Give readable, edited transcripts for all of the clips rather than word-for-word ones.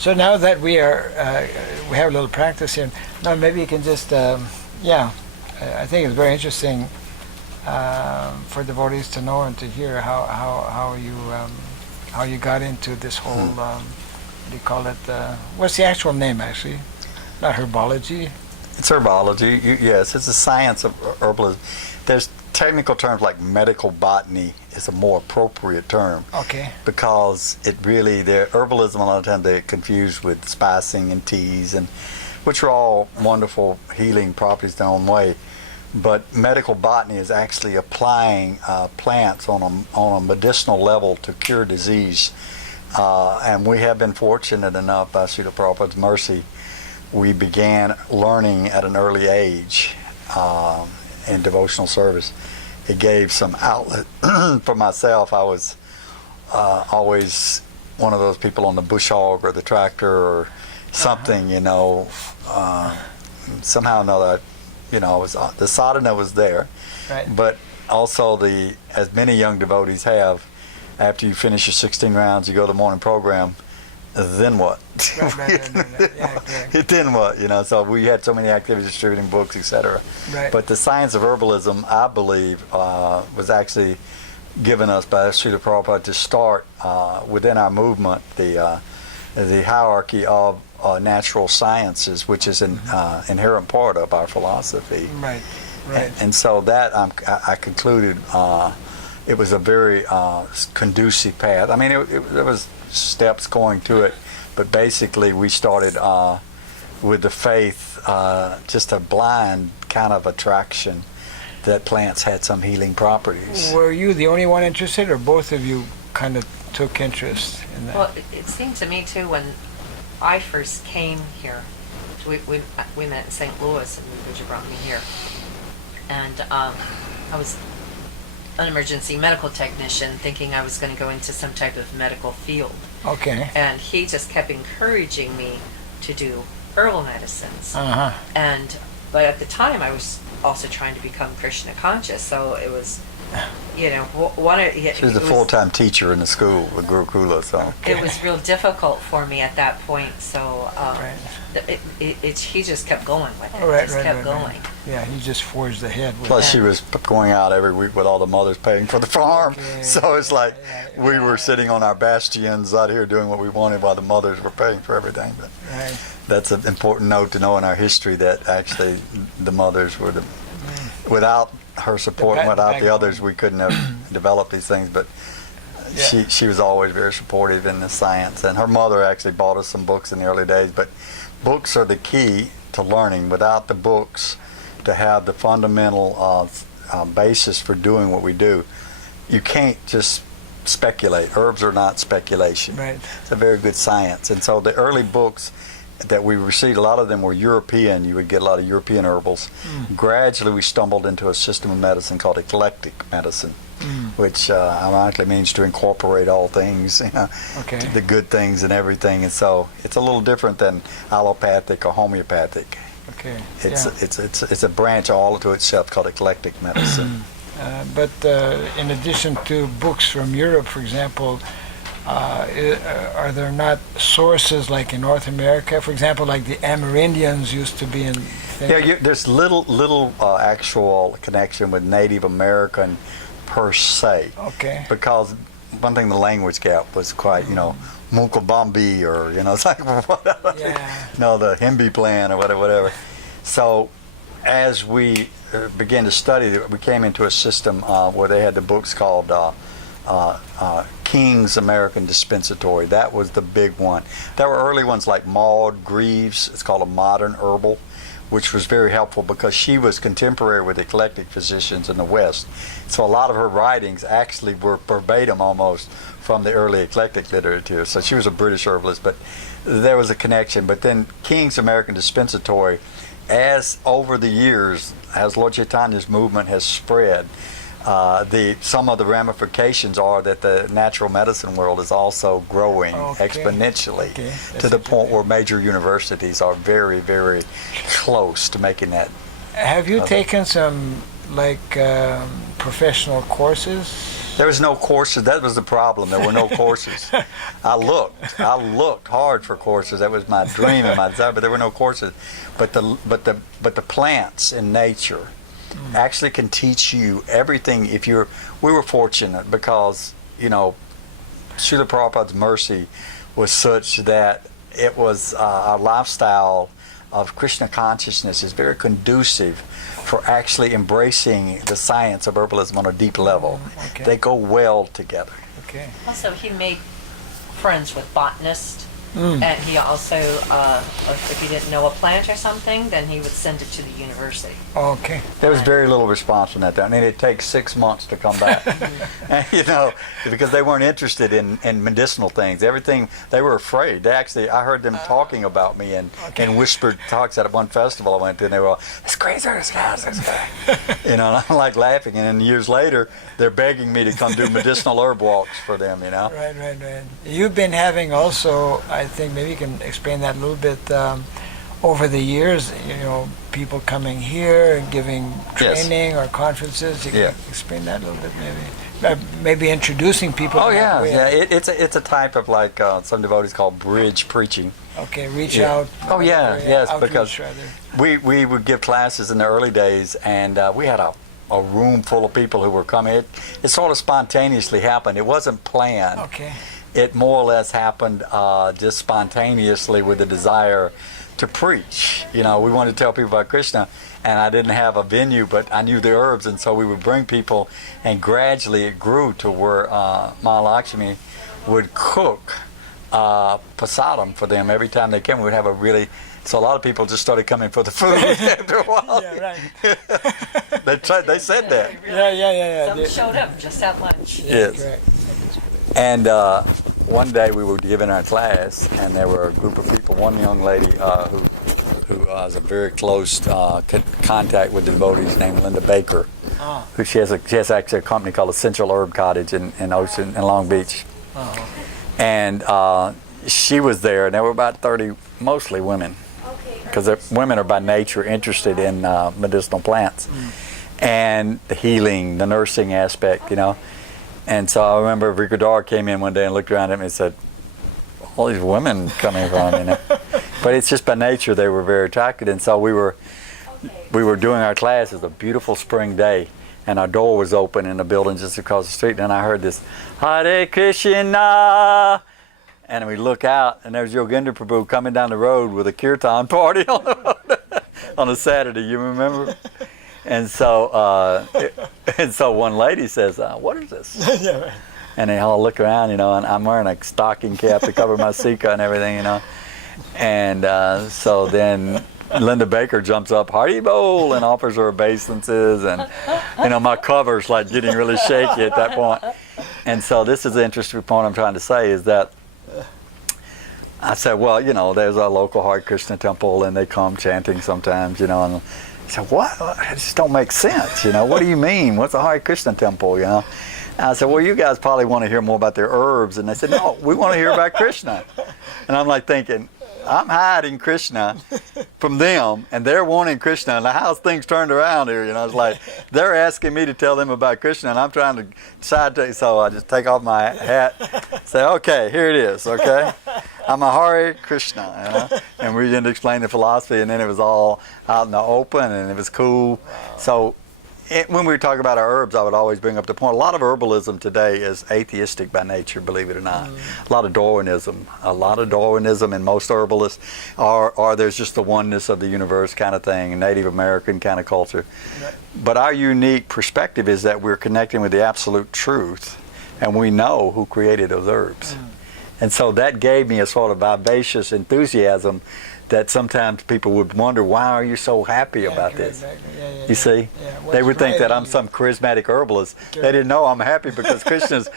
So now that we have a little practice here, now maybe you can just, I think it's very interesting for devotees to know and to hear how you got into this whole, what do you call it, what's the actual name actually? Not herbology? It's herbology, yes, it's a science of herbalism. There's technical terms like medical botany is a more appropriate term. Okay. Because it really, herbalism a lot of times they're confused with spicing and teas, and which are all wonderful healing properties their own way. But medical botany is actually applying plants on a medicinal level to cure disease. And we have been fortunate enough, by Srila Prabhupada's mercy, we began learning at an early age in devotional service. It gave some outlet for myself. I was always one of those people on the bush hog or the tractor or something, somehow or another, the sadhana was there. Right. But also as many young devotees have, after you finish your 16 rounds, you go to the morning program, then what? Right. Then what? So we had so many activities, distributing books, etc. Right. But the science of herbalism, I believe, was actually given us by Srila Prabhupada to start within our movement the hierarchy of natural sciences, which is an inherent part of our philosophy. Right. And so that I concluded it was a very conducive path. I mean, there was steps going to it, but basically we started with the faith, just a blind kind of attraction that plants had some healing properties. Were you the only one interested, or both of you kind of took interest in that? Well, it seemed to me too when I first came here. We met in St. Louis, and Dwibhuja brought me here, and I was an emergency medical technician, thinking I was going to go into some type of medical field. Okay. And he just kept encouraging me to do herbal medicines. But at the time, I was also trying to become Krishna conscious, so it was, She was a full-time teacher in the school with Gurukula, so. It was real difficult for me at that point, so he just kept going with it. Kept going. Yeah, he just forged ahead with Plus, that. she was going out every week with all the mothers paying for the farm, so it's like we were sitting on our bastions out here doing what we wanted while the mothers were paying for everything. But that's an important note to know in our history, that actually the mothers were without her support and without the others, we couldn't have developed these things. But she was always very supportive in the science, and her mother actually bought us some books in the early days. But books are the key to learning. Without the books, to have the fundamental basis for doing what we do, you can't just speculate. Herbs are not speculation. Right. It's a very good science. And so the early books that we received, a lot of them were European. You would get a lot of European herbals. Gradually we stumbled into a system of medicine called eclectic medicine, which ironically means to incorporate all things, the good things and everything. And so it's a little different than allopathic or homeopathic. Okay. It's a branch all to itself called eclectic medicine. But in addition to books from Europe, for example, are there not sources like in North America, for example, like the Amerindians used to be in? There's little actual connection with Native American per se. Okay. Because one thing, the language gap was quite, Munkabambi, or it's like the Himbi plan or whatever. So as we began to study, we came into a system where they had the books called King's American Dispensatory. That was the big one. There were early ones like Maud Greaves. It's called a Modern Herbal, which was very helpful because she was contemporary with eclectic physicians in the West. So a lot of her writings actually were verbatim almost from the early eclectic literature. So she was a British herbalist, but there was a connection. But then King's American Dispensatory, as over the years, as Lord Chaitanya's movement has spread, some of the ramifications are that the natural medicine world is also growing exponentially to the point where major universities are very, very close to making that. Have you taken some like professional courses? There was no courses. That was the problem. There were no courses. I looked hard for courses. That was my dream and my desire, but there were no courses. But the plants in nature actually can teach you everything. We were fortunate because Srila Prabhupada's mercy was such that it was a lifestyle of Krishna consciousness is very conducive for actually embracing the science of herbalism on a deep level. Okay. They go well together. Okay. Also, he made friends with botanists, and he also, if he didn't know a plant or something, then he would send it to the university. Okay. There was very little response from that. I mean, it takes 6 months to come back. And, because they weren't interested in medicinal things. Everything, they were afraid. I heard them talking about me in whispered talks at one festival I went to, and they were all, "It's crazy, this guy." And I'm like laughing, and then years later, they're begging me to come do medicinal herb walks for them, Right. You've been having also, I think maybe you can explain that a little bit, over the years, people coming here and giving training or conferences. You can explain that a little bit, maybe. Maybe introducing people. Oh yeah. It's a type of like some devotees call bridge preaching. Okay, reach out. Oh yeah, yes, because rather. we would give classes in the early days, and we had a room full of people who were coming. It sort of spontaneously happened. It wasn't planned. Okay. It more or less happened just spontaneously with the desire to preach. We wanted to tell people about Krishna, and I didn't have a venue, but I knew the herbs, and so we would bring people, and gradually it grew to where Mahalakshmi would cook prasadam for them every time they came. We would have so a lot of people just started coming for the food after a while. Yeah, right. They said that. Yeah. Some showed up just at lunch. Yes. Correct. And one day we were giving our class, and there were a group of people. One young lady who has a very close contact with the devotees named Linda Baker. Who she has actually a company called Essential Herb Cottage in Long Beach. And she was there, and there were about 30, mostly women, because women are by nature interested in medicinal plants and the healing, the nursing aspect, And so I remember Vigadar came in one day and looked around at me and said, "All these women coming from, But it's just by nature they were very attracted. And so we were doing our class. It was a beautiful spring day, and our door was open in the building just across the street. And I heard this, "Hare Krishna," and we look out, and there's Yogendra Prabhu coming down the road with a kirtan party on the road on a Saturday. You remember? And so one lady says, "What is this?" And they all look around, and I'm wearing a stocking cap to cover my sika and everything, And so then Linda Baker jumps up, "Hardy Bowl," and offers her obeisances, and my cover's like getting really shaky at that point. And so this is the interesting point I'm trying to say is that I said, well, there's a local Hare Krishna temple, and they come chanting sometimes, and I said, what? It just don't make sense, What do you mean? What's a Hare Krishna temple, And I said, well, you guys probably want to hear more about their herbs. And they said, no, we want to hear about Krishna. And I'm like thinking, I'm hiding Krishna from them, and they're wanting Krishna. And how's things turned around here? It's like they're asking me to tell them about Krishna, and I'm trying to decide to. So I just take off my hat, say, okay, here it is, okay? I'm a Hare Krishna, and we didn't explain the philosophy, and then it was all out in the open, and it was cool. So when we talk about our herbs, I would always bring up the point. A lot of herbalism today is atheistic by nature, believe it or not. A lot of Darwinism in most herbalists, or there's just the oneness of the universe kind of thing, Native American kind of culture. Right. But our unique perspective is that we're connecting with the absolute truth, and we know who created those herbs. And so that gave me a sort of vivacious enthusiasm that sometimes people would wonder, why are you so happy about this? Exactly. You see? They would think that I'm some charismatic herbalist. They didn't know I'm happy because Krishna's,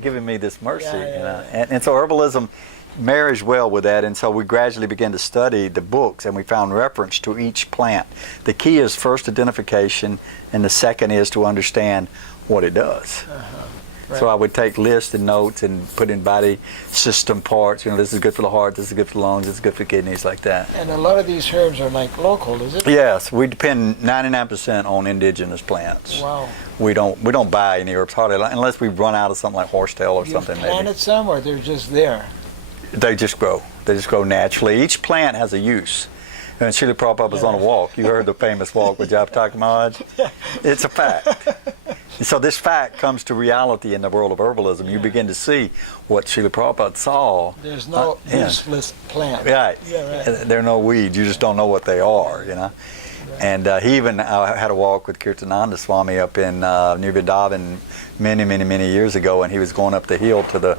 giving me this mercy. And so herbalism marries well with that, and so we gradually began to study the books, and we found reference to each plant. The key is first identification, and the second is to understand what it does. So I would take lists and notes and put in body system parts. This is good for the heart, this is good for the lungs, this is good for the kidneys, like that. And a lot of these herbs are like local, is it? Yes, we depend 99% on indigenous plants. Wow. We don't buy any herbs hardly, unless we run out of something like horsetail or something. You planted some, or they're just there? They just grow. They just grow naturally. Each plant has a use. And Srila Prabhupada was on a walk. You heard the famous walk with Bhaktivedanta Maharaj? It's a fact. So this fact comes to reality in the world of herbalism. You begin to see what Srila Prabhupada saw. There's no useless plant. Right. Yeah, right. There are no weeds. You just don't know what they are, Right. And he even had a walk with Kirtananda Swami up in near Vrindavan many years ago, and he was going up the hill to the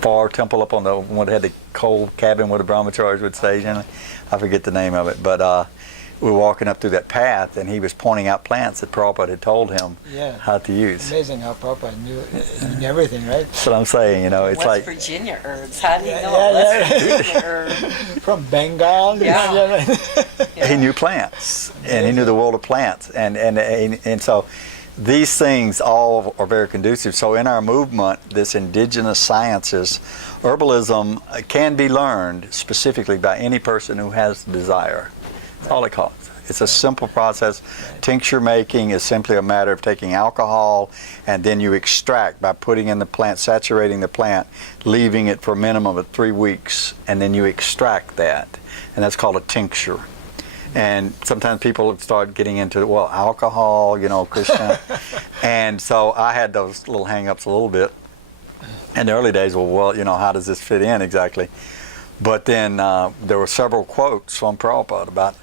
far temple up on the one that had the cold cabin where the brahmacharis would stay generally. I forget the name of it, but we were walking up through that path, and he was pointing out plants that Prabhupada had told him how to use. Amazing how Prabhupada knew everything, right? That's what I'm saying, it's West like Virginia herbs. How do you know West Virginia herbs? From Bengal. Yeah. He knew plants, and he knew the world of plants, and so these things all are very conducive. So in our movement, this indigenous sciences, herbalism can be learned specifically by any person who has the desire. That's all it costs. It's a simple process. Tincture making is simply a matter of taking alcohol, and then you extract by putting in the plant, saturating the plant, leaving it for a minimum of 3 weeks, and then you extract that. And that's called a tincture. And sometimes people start getting into, alcohol, Krishna. And so I had those little hang-ups a little bit. In the early days, how does this fit in exactly? But then there were several quotes from Prabhupada about,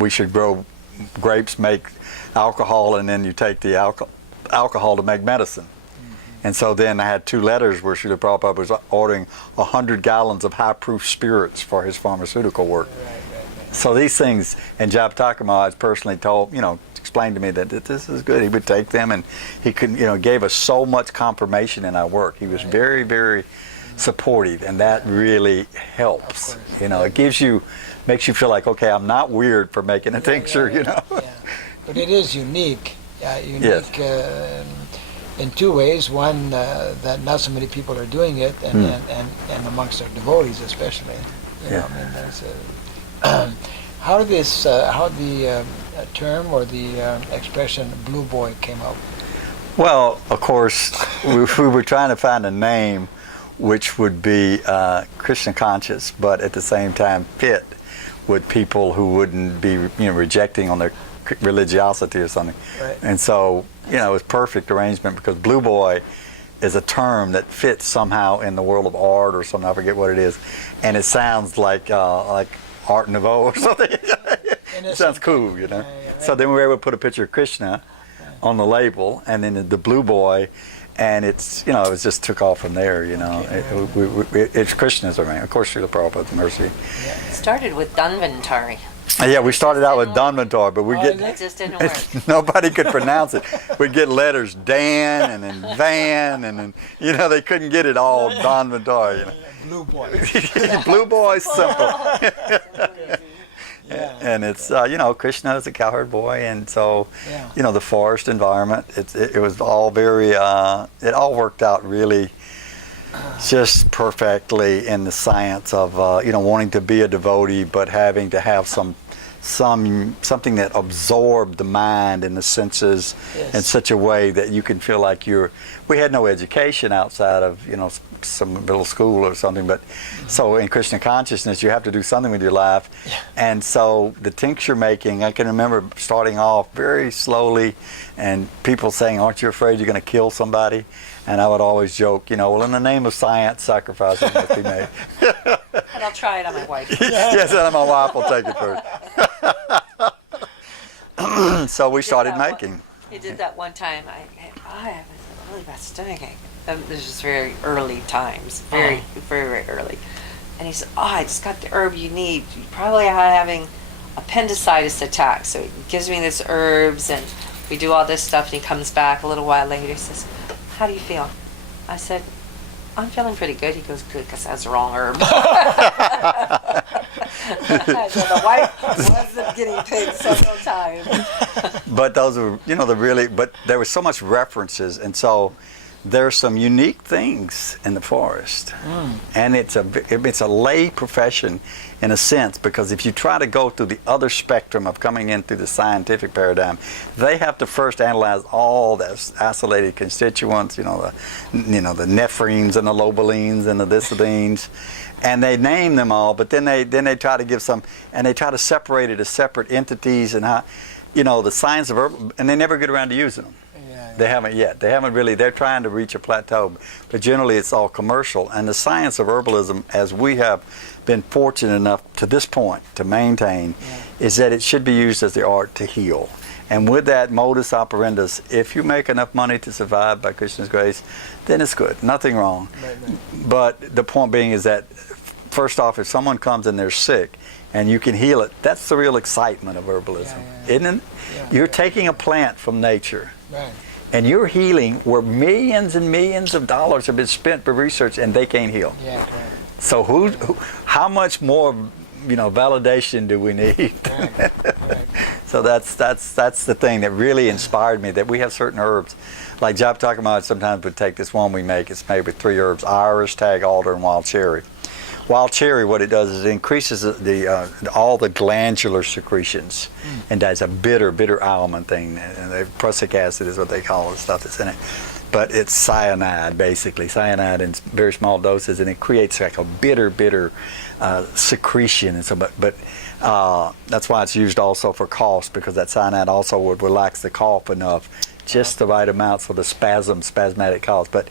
we should grow grapes, make alcohol, and then you take the alcohol to make medicine. And so then I had 2 letters where Srila Prabhupada was ordering 100 gallons of high-proof spirits for his pharmaceutical work. So these things, and Bhaktivedanta Maharaj personally explained to me that this is good. He would take them, and he could, gave us so much confirmation in our work. He was very, very supportive, and that really helps. It makes you feel like, okay, I'm not weird for making a tincture, Yeah. But it is unique. Unique in 2 ways. One, that not so many people are doing it, and amongst our devotees especially. How the term or the expression "blue boy" came up? Well, of course, we were trying to find a name which would be Krishna conscious, but at the same time fit with people who wouldn't be rejecting on their religiosity or something. Right. And so it was perfect arrangement, because blue boy is a term that fits somehow in the world of art or something. I forget what it is, and it sounds like Art Nouveau or something. It sounds cool, Right. So then we were able to put a picture of Krishna on the label, and then the blue boy, and it's it just took off from there. It's Krishna's domain. Of course, Srila Prabhupada's mercy. It started with Dhanvantari. Yeah, we started out with Dhanvantari, but It just didn't work. nobody could pronounce it. We'd get letters Dan and then Van, and then they couldn't get it all Dhanvantari. Blue boy. Blue boy, simple. And it's Krishna is a cowherd boy, and so the forest environment. It was all very. It all worked out really, just perfectly in the science of wanting to be a devotee, but having to have something that absorbed the mind and the senses in such a way that you can feel like we had no education outside of some little school or something, but so in Krishna consciousness you have to do something with your life. And so the tincture making, I can remember starting off very slowly and people saying, aren't you afraid you're going to kill somebody? And I would always joke, in the name of science, sacrifices must be made. And I'll try it on my wife. Yes, and my wife will take it first. So we started making. He did that one time. I have a really bad stomach ache. This is very early times, very early. And he said, I just got the herb you need. You probably are having appendicitis attack. So he gives me this herbs, and we do all this stuff, and he comes back a little while later. He says, how do you feel? I said, I'm feeling pretty good. He goes, good, because that's the wrong herb. So the wife was the guinea pig several times. But those were, but there was so much references, and so there's some unique things in the forest, and it's a lay profession in a sense, because if you try to go through the other spectrum of coming in through the scientific paradigm, they have to first analyze all the isolated constituents, the nephrines and the lobeline and the discidines, and they name them all, but then they try to give some, and they try to separate it as separate entities, and how, the science of herbal, and they never get around to using them. They haven't yet. They haven't really. They're trying to reach a plateau, but generally it's all commercial. And the science of herbalism, as we have been fortunate enough to this point to maintain, is that it should be used as the art to heal. And with that modus operandus, if you make enough money to survive by Krishna's grace, then it's good. Nothing wrong. Right. But the point being is that, first off, if someone comes and they're sick and you can heal it, that's the real excitement of herbalism, isn't it? Yeah, you're taking a plant from nature. Right. And you're healing where millions and millions of dollars have been spent for research, and they can't heal. Yeah, right. So how much more, validation do we need? Right. Right. So that's the thing that really inspired me. That we have certain herbs, like Job talking about. Sometimes we take this one we make. It's made with 3 herbs: iris, tag alder, and wild cherry. Wild cherry, what it does is it increases all the glandular secretions, and that's a bitter almond thing. And the prussic acid is what they call the stuff that's in it. But it's cyanide, basically. Cyanide in very small doses, and it creates like a bitter secretion. And so, but that's why it's used also for coughs, because that cyanide also would relax the cough enough, just the right amount for the spasmodic cough. But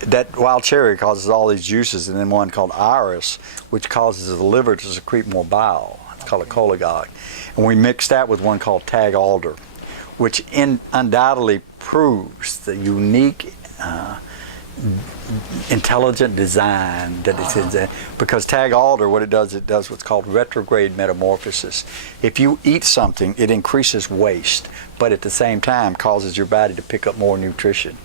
that wild cherry causes all these juices, and then one called iris, which causes the liver to secrete more bile. It's called a cholagogue. And we mix that with one called tag alder, which undoubtedly proves the unique intelligent design that it's in there. Because tag alder, what it does what's called retrograde metamorphosis. If you eat something, it increases waste, but at the same time causes your body to pick up more nutrition.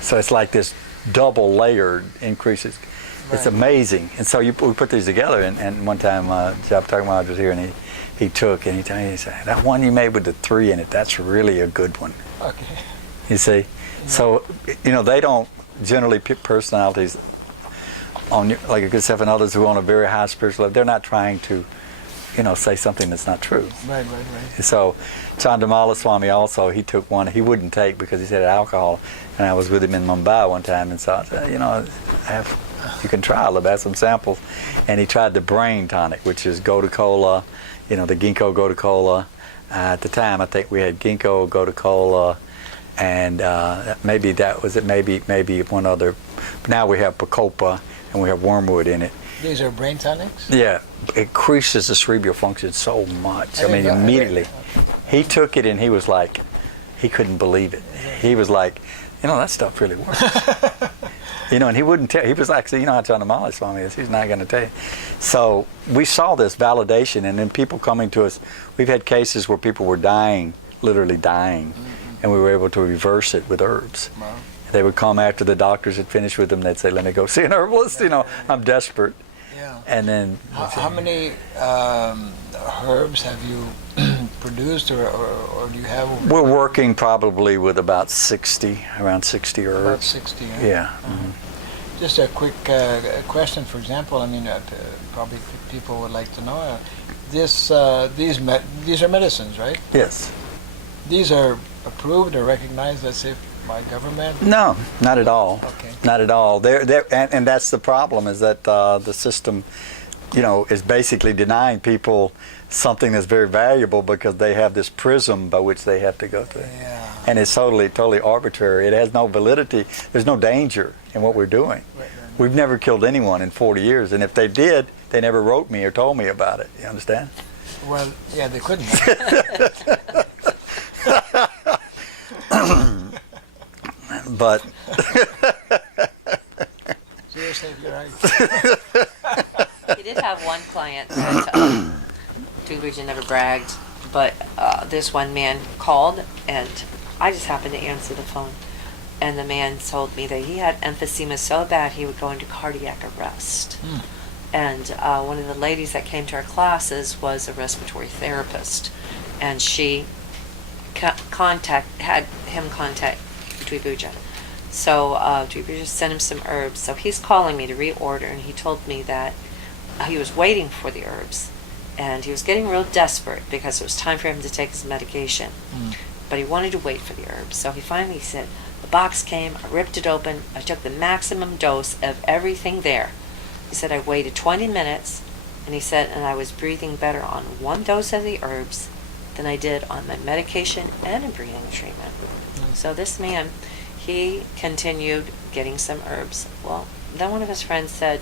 So it's like this double layered increases. Right. It's amazing. And so we put these together, and one time Job Targamaj was here, and he told me, he said, that one you made with the 3 in it, that's really a good one. Okay. You see? Yeah. So, they don't generally pick personalities on you, like yourself and others who are on a very high spiritual level. They're not trying to, say something that's not true. Right. So Chandamala Swami also, he took one he wouldn't take because he said alcohol, and I was with him in Mumbai one time, and so I said, you can try, I'll have some samples. And he tried the brain tonic, which is Gotu Kola, the Ginkgo Gotu Kola. At the time, I think we had Ginkgo Gotu Kola, and maybe that was it, maybe one other. Now we have Pacopa, and we have wormwood in it. These are brain tonics? Yeah. It increases the cerebral function so much. I mean, immediately. He took it and he was like, he couldn't believe it. He was like, that stuff really works. And he wouldn't tell. He was actually, how Chandamala Swami is. He's not going to tell you. So we saw this validation, and then people coming to us. We've had cases where people were dying, literally dying, and we were able to reverse it with herbs. Wow. They would come after the doctors had finished with them. They'd say, let me go see an herbalist. I'm desperate. Yeah. And then how many herbs have you produced, or do you have? We're working probably with about 60, around 60 herbs. About 60. Huh? Yeah. Mm-hmm. Just a quick question. For example, probably people would like to know these are medicines, right? Yes. These are approved or recognized, let's say, by government? No, not at all. Okay. Not at all. And that's the problem, is that the system, is basically denying people something that's very valuable because they have this prism by which they have to go through. Yeah. And it's totally arbitrary. It has no validity. There's no danger in what we're doing. Right. We've never killed anyone in 40 years, and if they did, they never wrote me or told me about it. You understand? Well, yeah, they couldn't. But seriously, you're right. He did have one client that Dwibhuja never bragged, but this one man called, and I just happened to answer the phone, and the man told me that he had emphysema so bad he would go into cardiac arrest. And one of the ladies that came to our classes was a respiratory therapist, and she had him contact Dwibhuja. So Dwibhuja sent him some herbs. So he's calling me to reorder, and he told me that he was waiting for the herbs, and he was getting real desperate because it was time for him to take his medication. But he wanted to wait for the herbs. So he finally said, the box came, I ripped it open, I took the maximum dose of everything there. He said I waited 20 minutes, and he said, and I was breathing better on one dose of the herbs than I did on my medication and a breathing treatment. So this man, he continued getting some herbs. Well, then one of his friends said,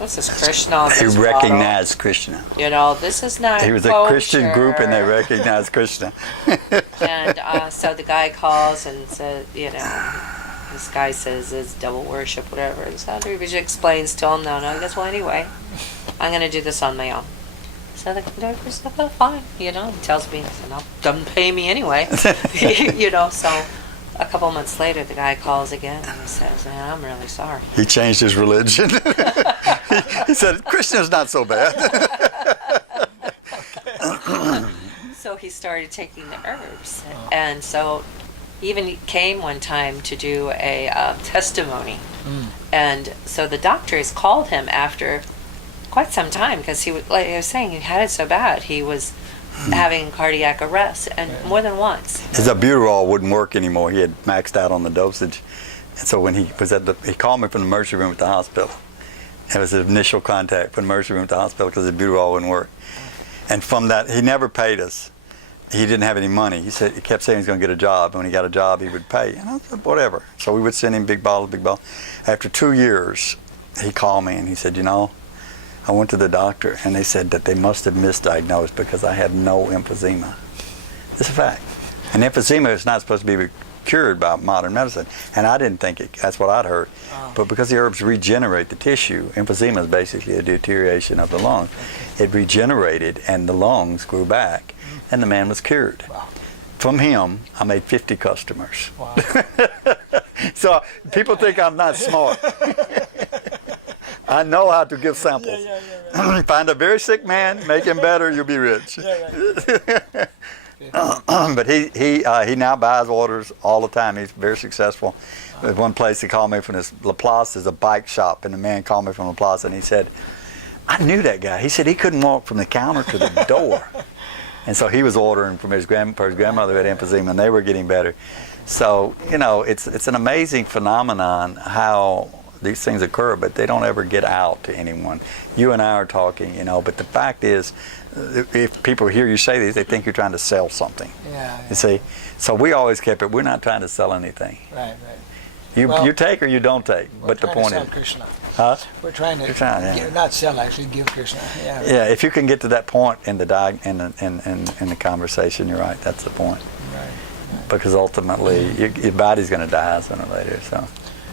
this is Krishna. He recognized Krishna. You know, this is not He was a Christian group, and they recognized Krishna. And so the guy calls and says, you know, this guy says it's devil worship, whatever. And so Dwibhuja explains to him, no, I guess, well, anyway, I'm going to do this on my own. So the doctor said, well, fine, you know, he tells me, no, doesn't pay me anyway. You know, so a couple months later, the guy calls again and he says, man, I'm really sorry. He changed his religion. He said, Krishna's not so bad. So he started taking the herbs. And so even came one time to do a testimony. And so the doctors called him after quite some time because he was, like I was saying, he had it so bad. He was having cardiac arrest, and more than once. His albuterol wouldn't work anymore. He had maxed out on the dosage. And so when he was he called me from the emergency room at the hospital. It was his initial contact from the emergency room at the hospital because his albuterol wouldn't work. And from that, he never paid us. He didn't have any money. He kept saying he was going to get a job. And when he got a job, he would pay. And I said, whatever. So we would send him big bottle. After 2 years, he called me and he said, you know, I went to the doctor and they said that they must have misdiagnosed because I had no emphysema. It's a fact. And emphysema is not supposed to be cured by modern medicine. And I didn't think that's what I'd heard. But because the herbs regenerate the tissue, emphysema is basically a deterioration of the lungs. It regenerated and the lungs grew back and the man was cured. From him, I made 50 customers. So people think I'm not smart. I know how to give samples. Find a very sick man, make him better, you'll be rich. But he now buys orders all the time. He's very successful. There's one place he called me from this Laplace is a bike shop, and the man called me from Laplace, and he said, I knew that guy. He said he couldn't walk from the counter to the door. And so he was ordering from his grandmother who had emphysema, and they were getting better. So, you know, it's an amazing phenomenon how these things occur, but they don't ever get out to anyone. You and I are talking, you know, but the fact is, if people hear you say these, they think you're trying to sell something. You see? So we always kept it, we're not trying to sell anything. You take or you don't take, but the point is... Krishna. Huh? We're trying to not sell, actually give Krishna. Yeah, if you can get to that point in the conversation, you're right, that's the point. Because ultimately, your body's going to die sooner or later,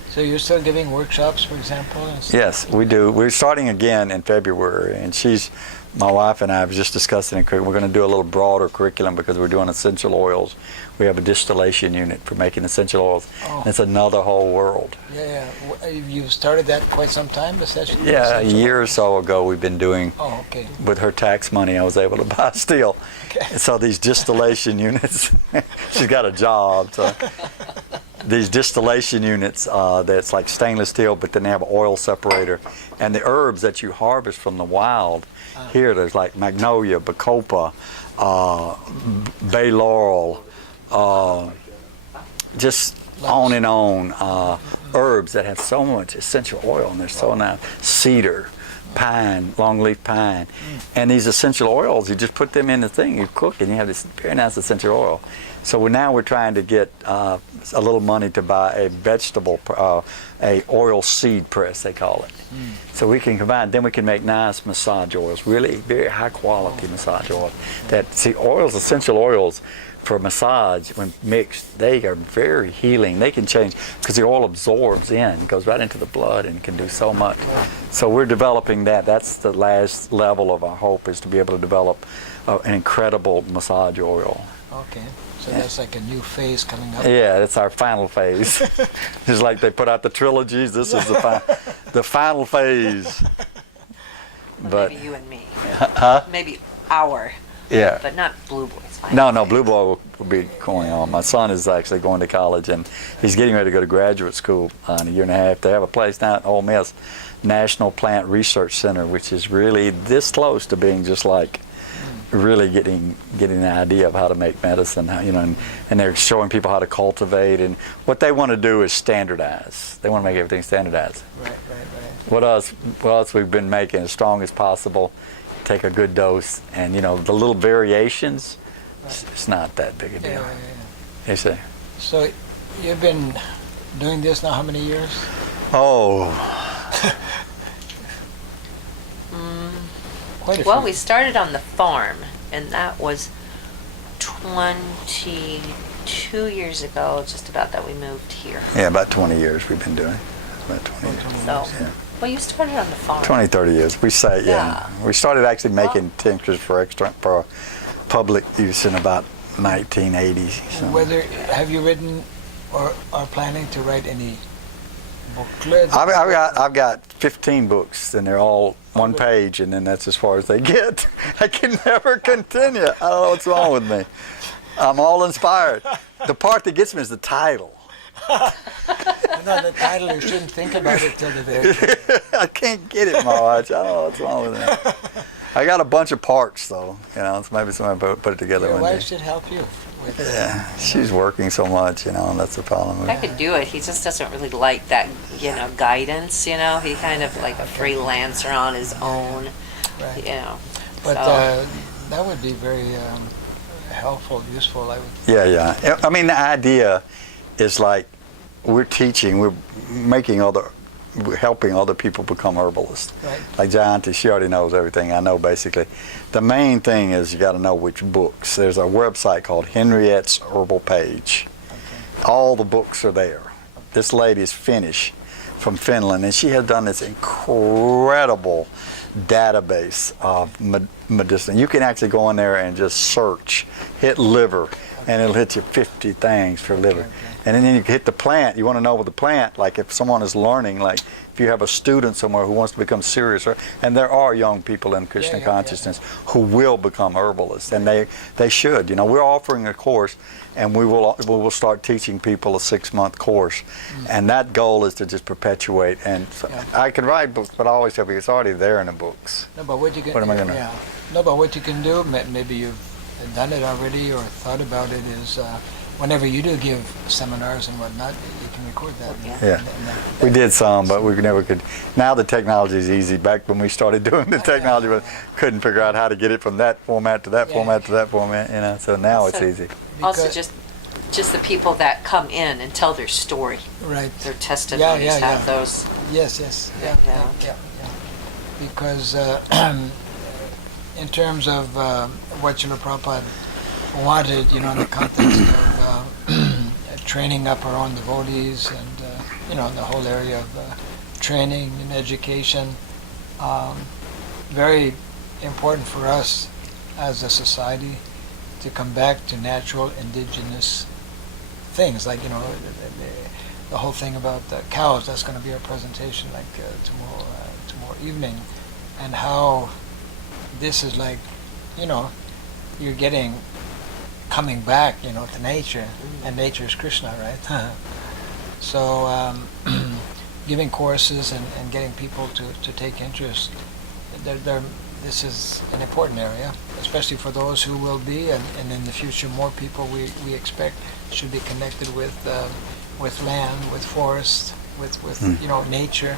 So you're still giving workshops, for example? Yes, we do. We're starting again in February, and my wife and I were just discussing it. We're going to do a little broader curriculum because we're doing essential oils. We have a distillation unit for making essential oils. And it's another whole world. You've started that quite some time, essentially? Yeah, a year or so ago we've been doing, with her tax money, I was able to buy steel. So these distillation units, she's got a job, so... These distillation units, that's like stainless steel, but then they have an oil separator. And the herbs that you harvest from the wild, here there's like magnolia, bacopa, bay laurel, just on and on. Herbs that have so much essential oil, and they're so nice. Cedar, pine, longleaf pine. And these essential oils, you just put them in the thing, you cook, and you have this very nice essential oil. So now we're trying to get a little money to buy a vegetable, a oil seed press, they call it. So we can combine, then we can make nice massage oils, really very high quality massage oils. Oils, essential oils for massage, when mixed, they are very healing. They can change, because the oil absorbs in, goes right into the blood and can do so much. So we're developing that. That's the last level of our hope, is to be able to develop an incredible massage oil. So that's like a new phase coming up. Yeah, that's our final phase. It's like they put out the trilogies. This is the final phase. Well, maybe you and me. Huh? Maybe our. Yeah. But not Blue Boys. final No, phase. Blue Boy will be going on. My son is actually going to college, and he's getting ready to go to graduate school in a year and a half. They have a place now at Ole Miss, National Plant Research Center, which is really this close to being just like really getting an idea of how to make medicine, and they're showing people how to cultivate, and what they want to do is standardize. They want to make everything standardized. Right. What else we've been making as strong as possible, take a good dose, and the little variations, it's not that big a deal. Yeah. You see? So you've been doing this now how many years? Oh, Quite a Well, few. we started on the farm, and that was 22 years ago, just about, that we moved here. yeah, about 20 years we've been doing it. About 20 years. So, Yeah. well, you started on the farm. 20, 30 years. We say, Yeah. We started actually making tinctures for public use in about 1980. So. Have you written or are planning to write any booklets? I've got 15 books, and they're all one page, and then that's as far as they get. I can never continue. I don't know what's wrong with me. I'm all inspired. The part that gets me is the title. No, the title, you shouldn't think about it till the very end. I can't get it much. I don't know what's wrong with me. I got a bunch of parts, though. So maybe somebody put it together Your one wife day. should help you with Yeah, she's working so much, and that's the problem. I could do it. He just doesn't really like that, guidance. guidance. He kind of like a freelancer on his own. Right. But so. that would be very helpful, useful, I would. Yeah. I mean, the idea is like we're helping other people become herbalists. Right. Like Jayanti, she already knows everything I know, basically. The main thing is you got to know which books. There's a website called Henriette's Herbal Page. Okay. All the books are there. This lady's Finnish, from Finland, and she has done this incredible database of medicine. You can actually go in there and just search, hit liver, and it'll hit you 50 things for liver. Okay. And then you can hit the plant. You want to know with the plant, like if someone is learning, like if you have a student somewhere who wants to become serious, and there are young people in Krishna consciousness who will become herbalists, and they should. We're offering a course, and we will start teaching people a 6-month course, and that goal is to just perpetuate. And so I can write books, but I always tell people it's already there in the books. No, but what you can. What am I gonna? Yeah. No, but what you can do, maybe you've done it already or thought about it, is whenever you do give seminars and whatnot, you can record that. Yeah. We did some, but we never could. Now the technology is easy. Back when we started doing the technology, we couldn't figure out how to get it from that format to that format to that format. So now it's easy. Also, just the people that come in and tell their story, Right. their testimonies, have those. Yes. Yeah. Because in terms of what Srila Prabhupada wanted, in the context of training up our own devotees and, in the whole area of training and education, very important for us as a society to come back to natural indigenous things, like, the whole thing about the cows. That's going to be our presentation, like tomorrow evening, and how this is like, you're coming back, to nature, and nature is Krishna, right? So giving courses and getting people to take interest, this is an important area, especially for those who will be, and in the future more people we expect should be connected with land, with forest, with nature.